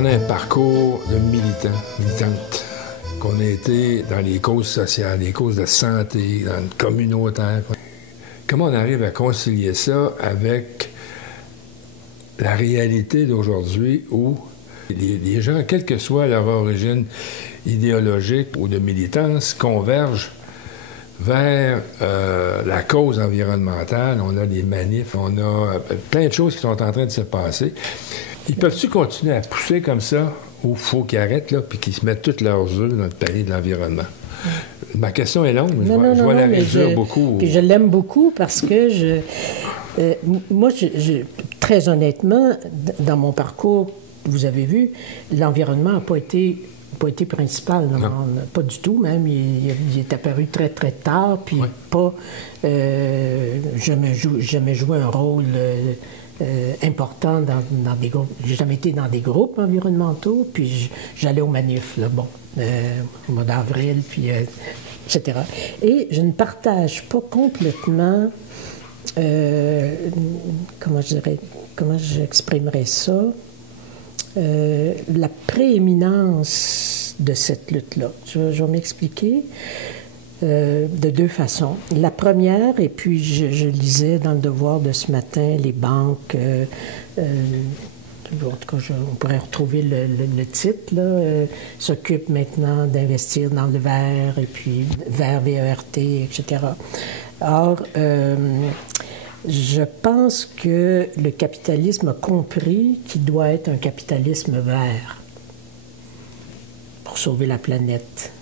on a un parcours de militante, qu'on a été dans les causes sociales, les causes de santé, dans le communautaire, comment on arrive à concilier ça avec la réalité d'aujourd'hui où les gens, quelle que soit leur origine idéologique ou de militance, convergent vers la cause environnementale. On a des manifs, on a plein de choses qui sont en train de se passer. Ils peuvent-tu continuer à pousser comme ça ou faut qu'ils arrêtent là puis qu'ils se mettent tous leurs œufs dans le panier de l'environnement? Ma question est longue, mais je vais la réduire beaucoup. Puis je l'aime beaucoup parce que moi, très honnêtement, dans mon parcours, vous avez vu, l'environnement n'a pas été principal, non, pas du tout même. Il est apparu très, très tard, puis pas jamais joué un rôle important dans des groupes. J'ai jamais été dans des groupes environnementaux, puis j'allais aux manifs, là, au mois d'avril, puis etc. Et je ne partage pas complètement, comment j'exprimerais ça, la prééminence de cette lutte-là. Je vais m'expliquer de deux façons. La première, et puis je lisais dans le Devoir de ce matin, les banques, en tout cas, on pourrait retrouver le titre, s'occupent maintenant d'investir dans le vert, et puis vert, VERT, etc. Or, je pense que le capitalisme a compris qu'il doit être un capitalisme vert pour sauver la planète,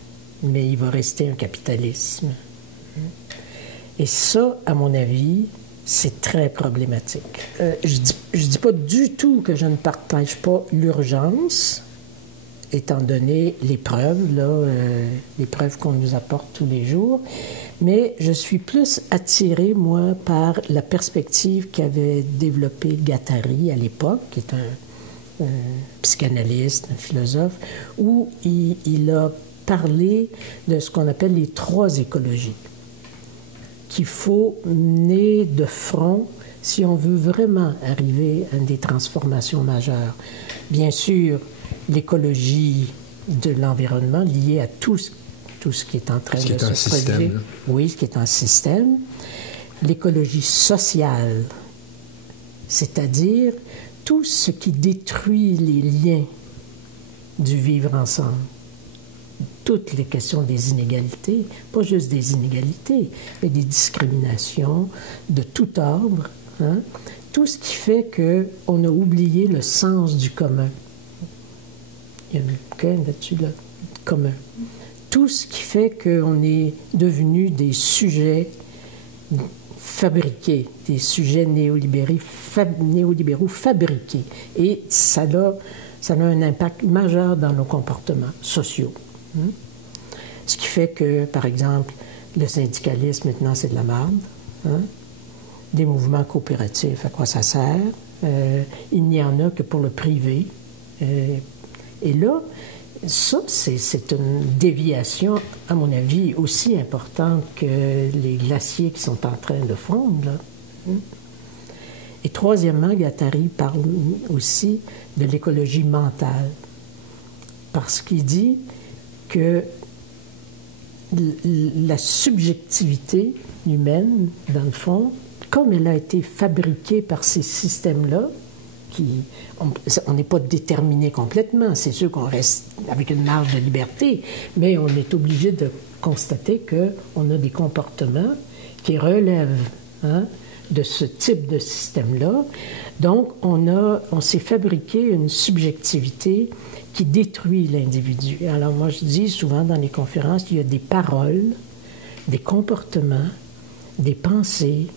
mais il va rester un capitalisme. Et ça, à mon avis, c'est très problématique. Je dis pas du tout que je ne partage pas l'urgence, étant donné les preuves qu'on nous apporte tous les jours, mais je suis plus attirée, moi, par la perspective qu'avait développée Guattari à l'époque, qui est un psychanalyste, un philosophe, où il a parlé de ce qu'on appelle les trois écologies, qu'il faut mener de front si on veut vraiment arriver à des transformations majeures. Bien sûr, l'écologie de l'environnement liée à tout ce qui est en train de se produire. Oui, ce qui est un système. L'écologie sociale, c'est-à-dire tout ce qui détruit les liens du vivre ensemble. Toutes les questions des inégalités, pas juste des inégalités, mais des discriminations de tout ordre. Hein? Tout ce qui fait qu'on a oublié le sens du commun. Il y a un bouquin là-dessus, là, commun. Tout ce qui fait qu'on est devenu des sujets fabriqués, des sujets néolibéraux fabriqués. Et ça a un impact majeur dans nos comportements sociaux. Ce qui fait que, par exemple, le syndicalisme, maintenant, c'est de la merde. Hein? Des mouvements coopératifs, à quoi ça sert? Il n'y en a que pour le privé. Et là, ça, c'est une déviation, à mon avis, aussi importante que les glaciers qui sont en train de fondre. Là. Et troisièmement, Guattari parle aussi de l'écologie mentale. Parce qu'il dit que la subjectivité humaine, dans le fond, comme elle a été fabriquée par ces systèmes-là, on n'est pas déterminé complètement, c'est sûr qu'on reste avec une marge de liberté, mais on est obligé de constater qu'on a des comportements qui relèvent de ce type de système-là. Donc, on s'est fabriqué une subjectivité qui détruit l'individu. Alors moi, je dis souvent dans les conférences qu'il y a des paroles, des comportements, des pensées,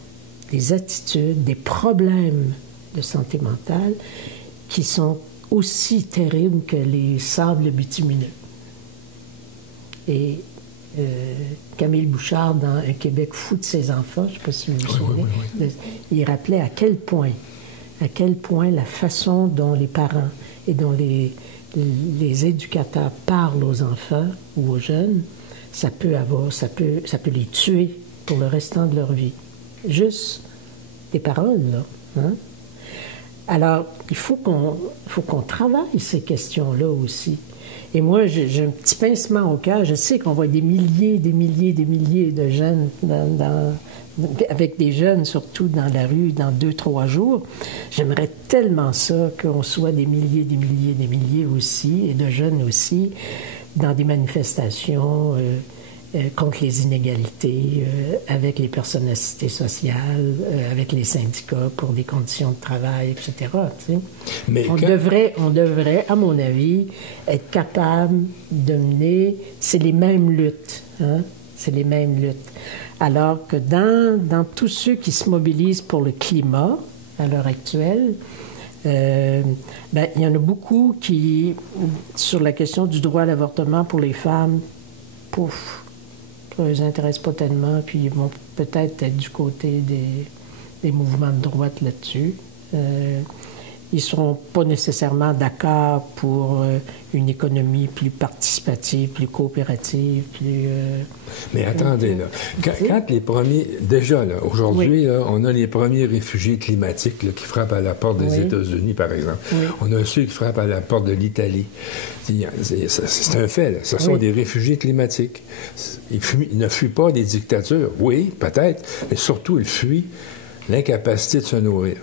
des attitudes, des problèmes de santé mentale qui sont aussi terribles que les sables bitumineux. Et Camille Bouchard, dans Un Québec fou de ses enfants, je ne sais pas si vous vous souvenez, il rappelait à quel point la façon dont les parents et dont les éducateurs parlent aux enfants ou aux jeunes, ça peut les tuer pour le restant de leur vie. Juste des paroles, là. Hein? Alors, il faut qu'on travaille ces questions-là aussi. Et moi, j'ai un petit pincement au cœur. Je sais qu'on voit des milliers de jeunes avec des jeunes, surtout dans la rue, dans 2-3 jours. J'aimerais tellement ça, qu'on soit des milliers aussi, et de jeunes aussi, dans des manifestations contre les inégalités, avec les personnes assistées sociales, avec les syndicats pour des conditions de travail, etc. Tu sais. Mais on devrait, à mon avis, être capable de mener... C'est les mêmes luttes, hein? C'est les mêmes luttes. Alors que dans tous ceux qui se mobilisent pour le climat, à l'heure actuelle, il y en a beaucoup qui, sur la question du droit à l'avortement pour les femmes, ça ne les intéresse pas tellement, puis ils vont peut-être être du côté des mouvements de droite là-dessus. Ils ne seront pas nécessairement d'accord pour une économie plus participative, plus coopérative, plus... Mais attendez, là. Quand les premiers... Déjà, là, aujourd'hui, là, on a les premiers réfugiés climatiques là, qui frappent à la porte des États-Unis, par exemple. Oui. On a ceux qui frappent à la porte de l'Italie. C'est un fait, là. Ce sont des réfugiés climatiques. Ils ne fuient pas des dictatures. Oui, peut-être, mais surtout, ils fuient l'incapacité de se nourrir.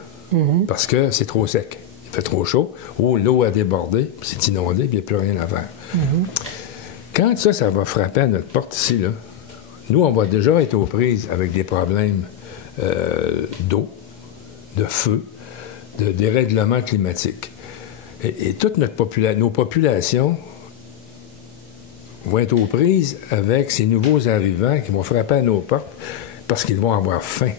Parce que c'est trop sec. Il fait trop chaud. L'eau a débordé, c'est inondé, puis il n'y a plus rien à faire. Quand ça va frapper à notre porte ici, là, nous, on va déjà être aux prises avec des problèmes d'eau, de feu, de dérèglement climatique. Et toute nos populations vont être aux prises avec ces nouveaux arrivants qui vont frapper à nos portes parce qu'ils vont avoir faim.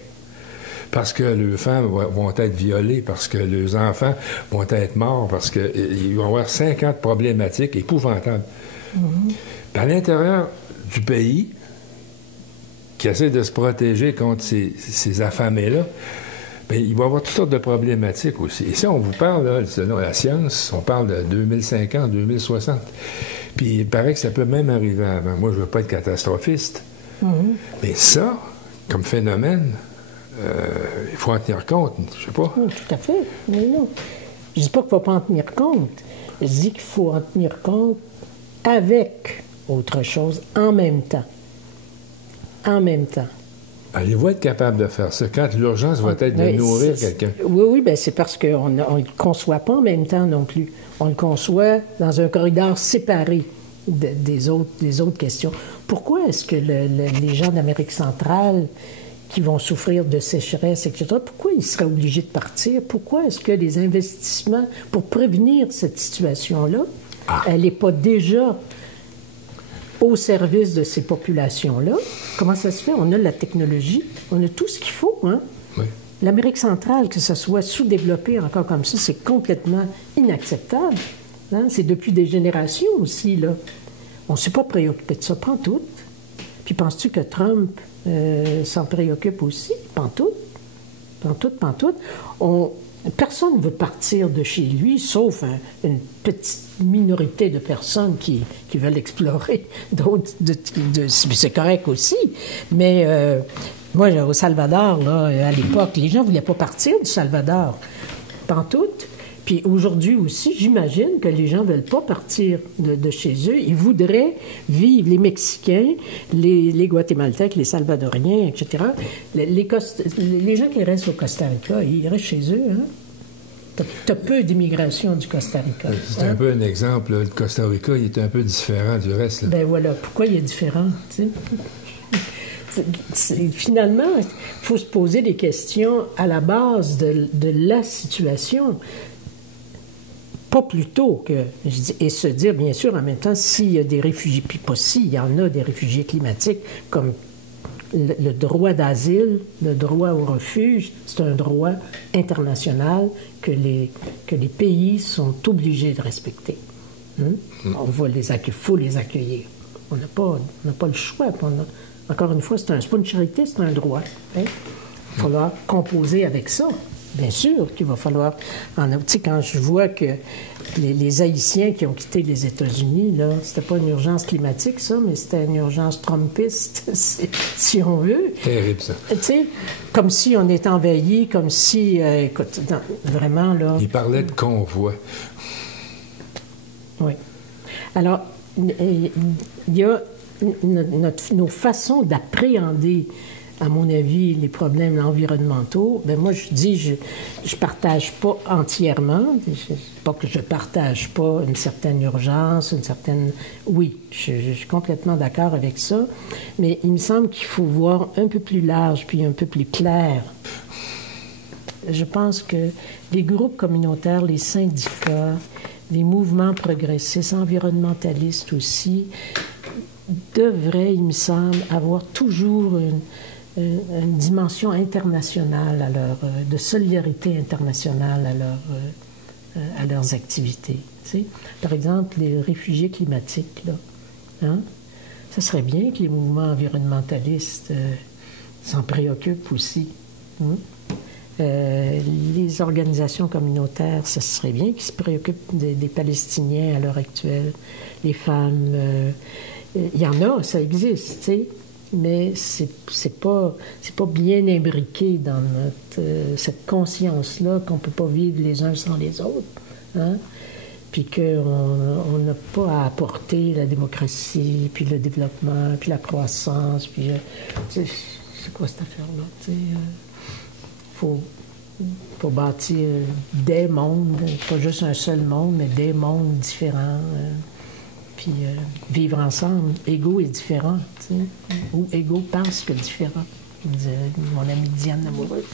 Parce que leurs femmes vont être violées, parce que leurs enfants vont être morts, parce qu'ils vont avoir 50 problématiques épouvantables. À l'intérieur du pays, qui essaie de se protéger contre ces affamés-là, bien, il va y avoir toutes sortes de problématiques aussi. Et si on vous parle, là, selon la science, on parle de 2050, 2060. Puis il paraît que ça peut même arriver avant. Moi, je ne veux pas être catastrophiste. Mais ça, comme phénomène... il faut en tenir compte, je sais pas. Oui, tout à fait. Mais non. Je dis pas qu'il ne faut pas en tenir compte. Je dis qu'il faut en tenir compte avec autre chose en même temps. En même temps. Allez-vous être capable de faire ça quand l'urgence va être de nourrir quelqu'un? Oui, bien c'est parce qu'on ne le conçoit pas en même temps non plus. On le conçoit dans un corridor séparé des autres questions. Pourquoi est-ce que les gens d'Amérique centrale qui vont souffrir de sécheresse, etc., pourquoi ils seraient obligés de partir? Pourquoi est-ce que les investissements pour prévenir cette situation-là, elle n'est pas déjà au service de ces populations-là? Comment ça se fait? On a la technologie, on a tout ce qu'il faut, hein? Oui. L'Amérique centrale, que ça soit sous-développé encore comme ça, c'est complètement inacceptable. Hein? C'est depuis des générations aussi, là. On ne s'est pas préoccupé de ça, pantoute. Puis penses-tu que Trump s'en préoccupe aussi? Pantoute. Personne ne veut partir de chez lui, sauf une petite minorité de personnes qui veulent explorer d'autres. C'est correct aussi. Mais moi, au Salvador, là, à l'époque, les gens ne voulaient pas partir du Salvador. Pantoute. Puis aujourd'hui aussi, j'imagine que les gens ne veulent pas partir de chez eux. Ils voudraient vivre, les Mexicains, les Guatémaltèques, les Salvadoriens, etc. Les gens qui restent au Costa Rica, ils restent chez eux. Hein? T'as peu d'immigration du Costa Rica. C'est un peu un exemple. Là. Le Costa Rica, il est un peu différent du reste. Là. Ben voilà. Pourquoi il est différent? Finalement, il faut se poser des questions à la base de la situation. Pas plus tôt que... Et se dire, bien sûr, en même temps, s'il y a des réfugiés, puis pas s'il y en a des réfugiés climatiques, comme le droit d'asile, le droit au refuge, c'est un droit international que les pays sont obligés de respecter. On va il faut les accueillir. On n'a pas le choix. Encore une fois, c'est pas une charité, c'est un droit. Hein? Il va falloir composer avec ça. Bien sûr qu'il va falloir... Tu sais, quand je vois que les Haïtiens qui ont quitté les États-Unis, là, c'était pas une urgence climatique, ça, mais c'était une urgence trumpiste, si on veut. Terrible, ça. Tu sais, comme si on était envahi, comme si... écoute, vraiment, là... Il parlait de convoi. Oui. Alors, il y a nos façons d'appréhender, à mon avis, les problèmes environnementaux. Bien, moi, je dis, je partage pas entièrement. Pas que je partage pas une certaine urgence, une certaine... Oui, je suis complètement d'accord avec ça. Mais il me semble qu'il faut voir un peu plus large, puis un peu plus clair. Je pense que les groupes communautaires, les syndicats, les mouvements progressistes, environnementalistes aussi, devraient, il me semble, avoir toujours une dimension internationale de solidarité internationale à leurs activités. Tu sais? Par exemple, les réfugiés climatiques, là, hein? Ça serait bien que les mouvements environnementalistes s'en préoccupent aussi. Hein? Les organisations communautaires, ce serait bien qu'ils se préoccupent des Palestiniens à l'heure actuelle, les femmes. Il y en a, ça existe, tu sais, mais c'est pas bien imbriqué dans cette conscience-là qu'on ne peut pas vivre les uns sans les autres, hein? Puis qu'on n'a pas à apporter la démocratie, puis le développement, puis la croissance, puis... c'est quoi cette affaire-là, tu sais? Faut bâtir des mondes, pas juste un seul monde, mais des mondes différents, puis vivre ensemble, égaux et différents, tu sais, ou égaux parce que différents, disait mon amie Diane Lamoureux.